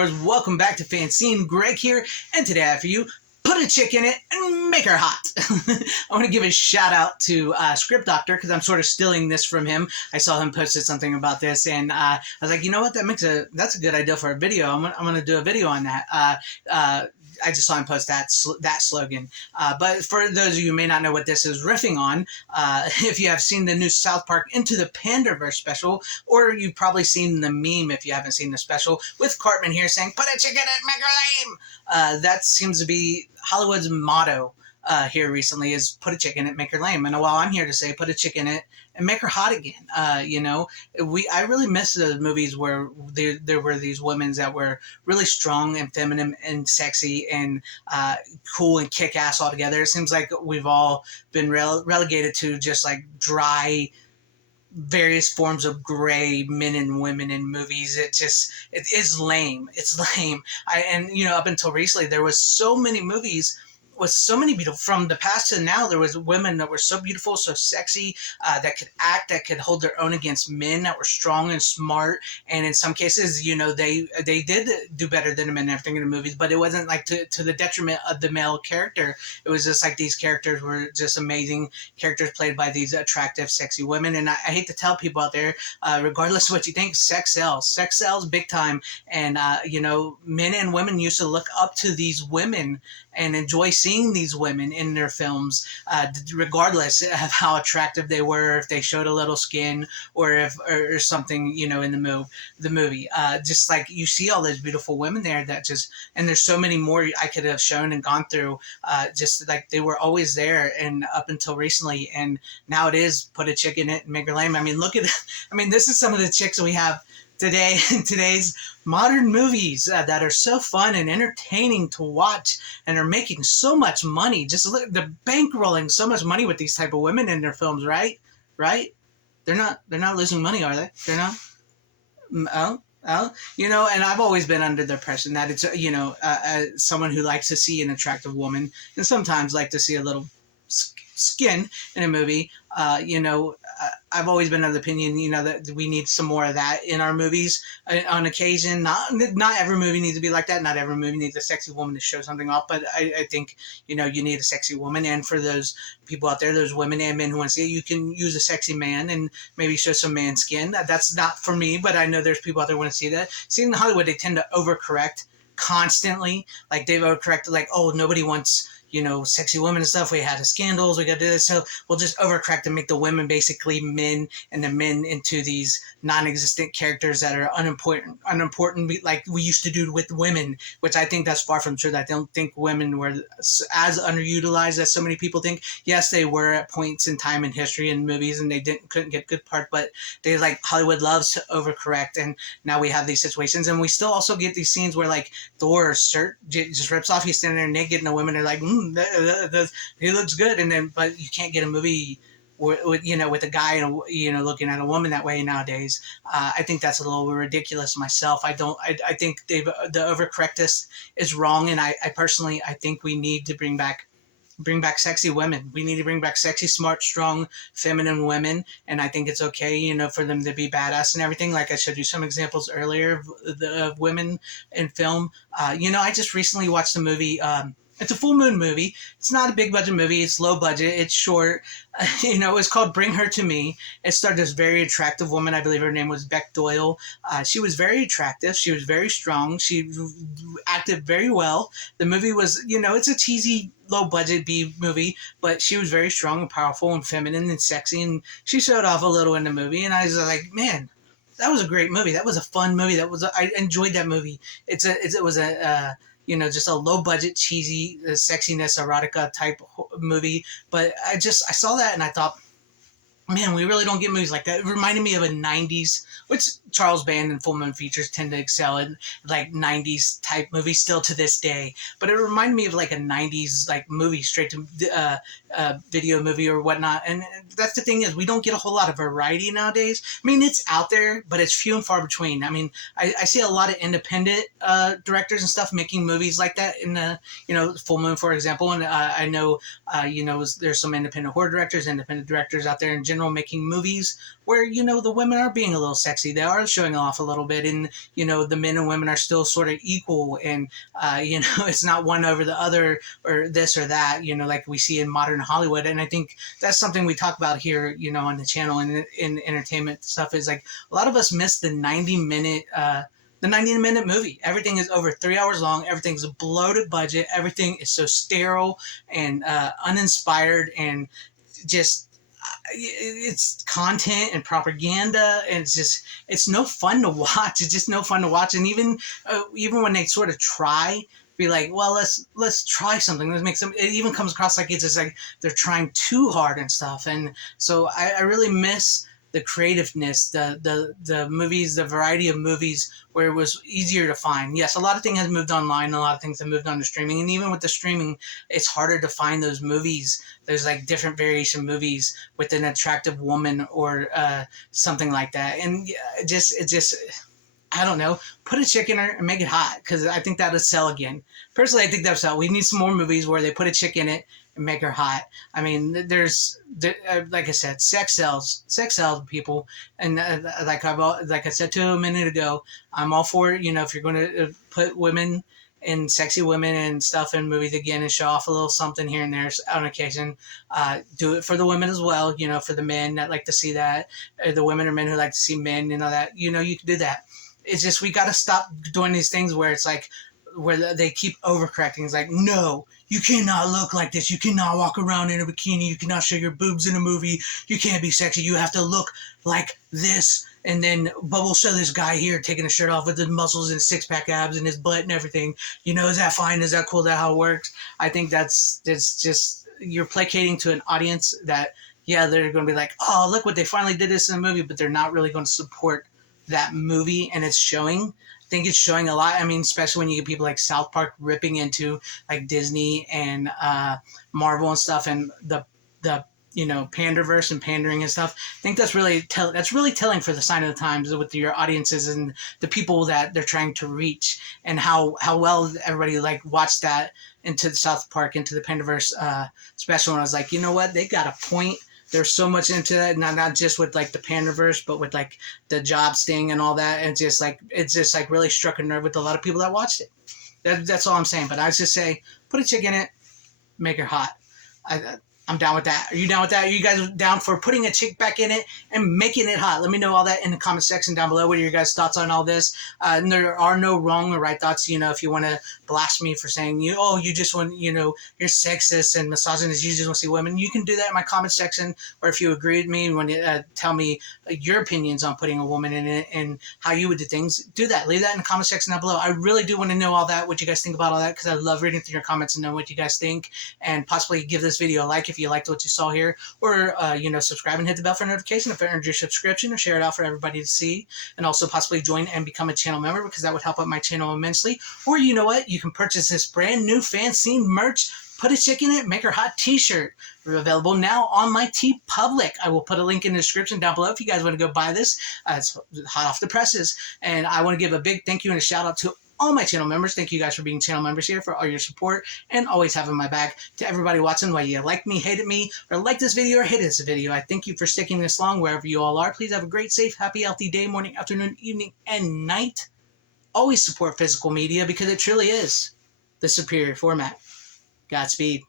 moviegoers, welcome back to FanZcene. Greg here, and today I have for you, put a chick in it and make her hot. I want to give a shout out to Script Doctor because I'm sort of stealing this from him. I saw him posted something about this, and I was like, you know what, that's a good idea for a video. I'm gonna do a video on that. I just saw him post that slogan. But for those of you who may not know what this is riffing on, if you have seen the new South Park Into the Pandaverse special, or you've probably seen the meme if you haven't seen the special, with Cartman here saying, put a chick in it, make her lame. That seems to be Hollywood's motto here recently, is put a chick in it, make her lame. And while I'm here to say put a chick in it and make her hot again, I really miss the movies where there were these women that were really strong and feminine and sexy and cool and kick-ass all together. It seems like we've all been relegated to just like dry various forms of gray men and women in movies. It is lame. It's lame. Up until recently, there was so many movies with so many beautiful, from the past to now, there was women that were so beautiful, so sexy, that could act, that could hold their own against men that were strong and smart. And in some cases, they did do better than the men and everything in the movies, but it wasn't like to the detriment of the male character. It was just like these characters were just amazing characters played by these attractive, sexy women. And I hate to tell people out there, regardless of what you think, sex sells. Sex sells big time. And, men and women used to look up to these women and enjoy seeing these women in their films, regardless of how attractive they were, if they showed a little skin, or something, in the movie. Just like you see all those beautiful women there and there's so many more I could have shown and gone through, just like they were always there and up until recently. And now it is put a chick in it and make her lame. This is some of the chicks we have today in today's modern movies that are so fun and entertaining to watch and are making so much money. Just look, they're bankrolling so much money with these type of women in their films, right? They're not losing money, are they? They're not. And I've always been under the impression that it's someone who likes to see an attractive woman and sometimes like to see a little skin in a movie. I've always been of the opinion, that we need some more of that in our movies on occasion. Not every movie needs to be like that. Not every movie needs a sexy woman to show something off. But I think, you need a sexy woman. And for those people out there, those women and men who want to see it, you can use a sexy man and maybe show some man skin. That's not for me, but I know there's people out there who want to see that. See, in Hollywood, they tend to overcorrect constantly. Like they've overcorrected, like, oh, nobody wants sexy women and stuff. We had the scandals. We got to do this. So we'll just overcorrect and make the women basically men and the men into these non-existent characters that are unimportant, like we used to do with women, which I think that's far from true. I don't think women were as underutilized as so many people think. Yes, they were at points in time in history and movies, and they couldn't get good part, but Hollywood loves to overcorrect, and now we have these situations, and we still also get these scenes where like Thor's shirt just rips off. He's standing there naked, and the women are like, he looks good, but you can't get a movie with a guy and looking at a woman that way nowadays. I think that's a little ridiculous myself. I think the overcorrectness is wrong, and I personally think we need to bring back sexy women. We need to bring back sexy, smart, strong, feminine women, and I think it's okay, for them to be badass and everything. Like I showed you some examples earlier of women in film. I just recently watched a movie. It's a full moon movie. It's not a big budget movie. It's low budget. It's short. It's called Bring Her to Me. It starred this very attractive woman. I believe her name was Beck Doyle. She was very attractive. She was very strong. She acted very well. The movie was, it's a cheesy, low budget B movie, but she was very strong and powerful and feminine and sexy. And she showed off a little in the movie. And I was like, man, that was a great movie. That was a fun movie. I enjoyed that movie. It was just a low budget, cheesy, sexiness, erotica type movie. But I saw that and I thought, man, we really don't get movies like that. It reminded me of a 90s, which Charles Band and Full Moon Features tend to excel in, like 90s type movies still to this day. But it reminded me of like a 90s like movie, straight to video movie or whatnot. And that's the thing, is we don't get a whole lot of variety nowadays. It's out there, but it's few and far between. I see a lot of independent directors and stuff making movies like that in Full Moon, for example. And I know, there's some independent horror directors, independent directors out there in general general making movies where, you know, the women are being a little sexy. They are showing off a little bit, and, you know, the men and women are still sort of equal, and, you know, it's not one over the other or this or that, you know, like we see in modern Hollywood. And I think that's something we talk about here, you know, on the channel and in entertainment stuff, is like a lot of us miss the 90-minute movie. Everything is over 3 hours long. Everything's a bloated budget. Everything is so sterile and uninspired, and just it's content and propaganda, and it's no fun to watch. It's just no fun to watch. And even when they sort of try, be like, well, let's try something, let's make some, it even comes across like it's just like they're trying too hard and stuff. And so I really miss the creativeness, the movies, the variety of movies where it was easier to find. Yes, a lot of things have moved online, a lot of things have moved on to streaming, and even with the streaming, it's harder to find those movies. There's like different variation movies with an attractive woman or something like that, and it just I don't know, put a chick in her and make it hot, because I think that would sell again. Personally, I think that would sell. We need some more movies where they put a chick in it and make her hot. I mean, like I said, sex sells, people. And like I said to a minute ago, I'm all for it. You know, if you're going to put women and sexy women and stuff in movies again and show off a little something here and there on occasion, do it for the women as well. You know, for the men that like to see that, or the women or men who like to see men, you know, that, you know, you can do that. It's just, we got to stop doing these things where it's like, where they keep overcorrecting. It's like, no, you cannot look like this. You cannot walk around in a bikini. You cannot show your boobs in a movie. You can't be sexy. You have to look like this. And then, but we'll show this guy here taking his shirt off with his muscles and six-pack abs and his butt and everything. You know, is that fine? Is that cool? Is that how it works? I think that's just, you're placating to an audience that, yeah, they're going to be like, oh, look what they finally did this in a movie, but they're not really going to support that movie. And it's showing. I think it's showing a lot. I mean, especially when you get people like South Park ripping into like Disney and Marvel and stuff, and the you know, panderverse and pandering and stuff. I think that's really telling for the sign of the times with your audiences and the people that they're trying to reach, and how well everybody like watched that into the South Park, into the panderverse special. And I was like, you know what, they got a point. There's so much into that, not just with like the panderverse, but with like the job sting and all that. And it's just like really struck a nerve with a lot of people that watched it. That's all I'm saying. But I was just say, put a chick in it, make her hot. I'm down with that. Are you down with that? Are you guys down for putting a chick back in it and making it hot? Let me know all that in the comment section down below. What are your guys' thoughts on all this? And there are no wrong or right thoughts. You know, if you want to blast me for saying, you just want, you know, you're sexist and misogynist, you just want to see women, you can do that in my comment section. Or if you agree with me, when you tell me your opinions on putting a woman in it and how you would do things, do that. Leave that in the comment section down below. I really do want to know all that, what you guys think about all that, because I love reading through your comments and know what you guys think, and possibly give this video a like if you liked what you saw here, or you know, subscribe and hit the bell for notification if it earned your subscription, or share it out for everybody to see, and also possibly join and become a channel member, because that would help out my channel immensely. Or you know what, you can purchase this brand new FanZcene merch, put a chick in it, make her hot t-shirt. We're available now on my TeePublic. I will put a link in the description down below if you guys want to go buy this. It's hot off the presses. And I want to give a big thank you and a shout out to all my channel members. Thank you guys for being channel members here, for all your support and always having my back. To everybody watching, whether you like me, hated me, or like this video or hate this video, I thank you for sticking this long wherever you all are. Please have a great, safe, happy, healthy day, morning, afternoon, evening, and night. Always support physical media, because it truly is the superior format. Godspeed.